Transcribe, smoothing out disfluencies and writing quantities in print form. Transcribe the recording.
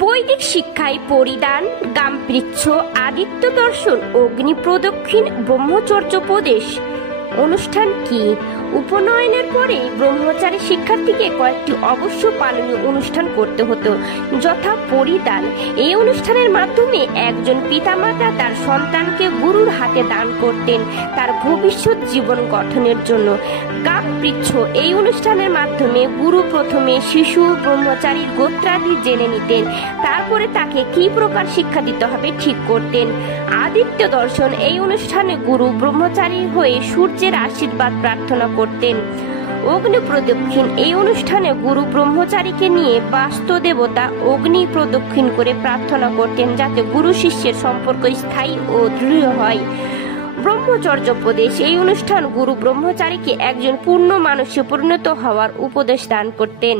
বৈদিক শিক্ষায় পরিধান, গাম্ভীর্য, আদিত্য দর্শন, অগ্নি প্রদক্ষিণ, ব্রহ্মচর্যোপদেশ অনুষ্ঠান কি? উপনয়নের পরে ব্রহ্মচারী শিক্ষার্থীকে কয়েকটি অবশ্য পালনীয় অনুষ্ঠান করতে হতো, যথা পরিধান। এই অনুষ্ঠানের মাধ্যমে একজন পিতামাতা তার সন্তানকে গুরুর হাতে দান করতেন তার ভবিষ্যৎ জীবন গঠনের জন্য। গাম্ভীর্য, এই অনুষ্ঠানের মাধ্যমে গুরু প্রথমে শিশু ব্রহ্মচারীর গোত্রাদি জেনে নিতেন, তারপরে তাকে কি প্রকার শিক্ষা দিতে হবে ঠিক করতেন। আদিত্য দর্শন, এই অনুষ্ঠানে গুরু ব্রহ্মচারী হয়ে সূর্যের আশীর্বাদ প্রার্থনা করতেন। অগ্নি প্রদক্ষিণ, এই অনুষ্ঠানে গুরু ব্রহ্মচারীকে নিয়ে বাস্তু দেবতা অগ্নি প্রদক্ষিণ করে প্রার্থনা করতেন যাতে গুরু শিষ্যের সম্পর্ক স্থায়ী ও দৃঢ় হয়। ব্রহ্মচর্যোপদেশ, এই অনুষ্ঠান গুরু ব্রহ্মচারীকে একজন পূর্ণ মানুষে পরিণত হওয়ার উপদেশ দান করতেন।